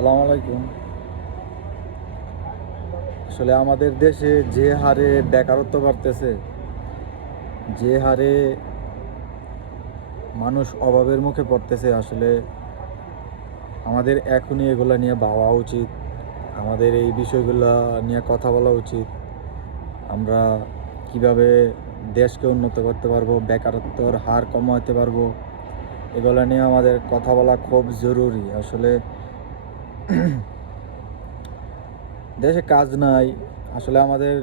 আসসালামু আলাইকুম। আসলে আমাদের দেশে যে হারে বেকারত্ব বাড়তেছে, যে হারে মানুষ অভাবের মুখে পড়তেছে, আসলে আমাদের এখনই এগুলা নিয়ে ভাবা উচিত। আমাদের এই বিষয়গুলা নিয়ে কথা বলা উচিত। আমরা কিভাবে দেশকে উন্নত করতে পারবো, বেকারত্বর হার কমাতে পারবো, এগুলা নিয়ে আমাদের কথা বলা খুব জরুরি। আসলে দেশে কাজ নাই। আসলে আমাদের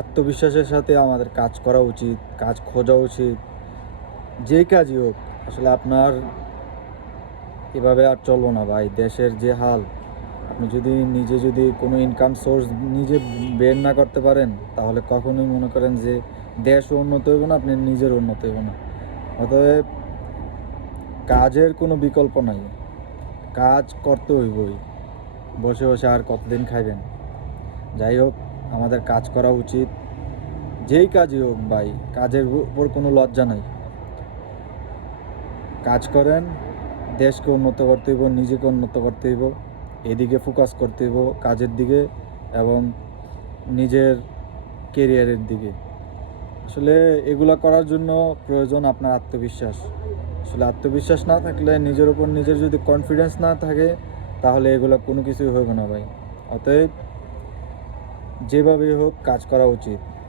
আত্মবিশ্বাসের সাথে আমাদের কাজ করা উচিত, কাজ খোঁজা উচিত। যেই কাজই হোক, আসলে আপনার এভাবে আর চলবো না ভাই। দেশের যে হাল, আপনি যদি কোনো ইনকাম সোর্স নিজে বের না করতে পারেন, তাহলে কখনোই মনে করেন যে দেশও উন্নত হইব না, আপনি নিজের উন্নত হইব না। অতএব কাজের কোনো বিকল্প নাই, কাজ করতে হইবই। বসে বসে আর কতদিন খাইবেন? যাই হোক, আমাদের কাজ করা উচিত। যেই কাজই হোক ভাই, কাজের উপর কোনো লজ্জা নাই। কাজ করেন, দেশকে উন্নত করতে হইব, নিজেকে উন্নত করতে হইব, এদিকে ফোকাস করতে হইব, কাজের দিকে এবং নিজের কেরিয়ারের দিকে। আসলে এগুলা করার জন্য প্রয়োজন আপনার আত্মবিশ্বাস। আসলে আত্মবিশ্বাস না থাকলে, নিজের উপর নিজের যদি কনফিডেন্স না থাকে, তাহলে এগুলা কোনো কিছুই হইব না ভাই। অতএব যেভাবেই হোক কাজ করা উচিত।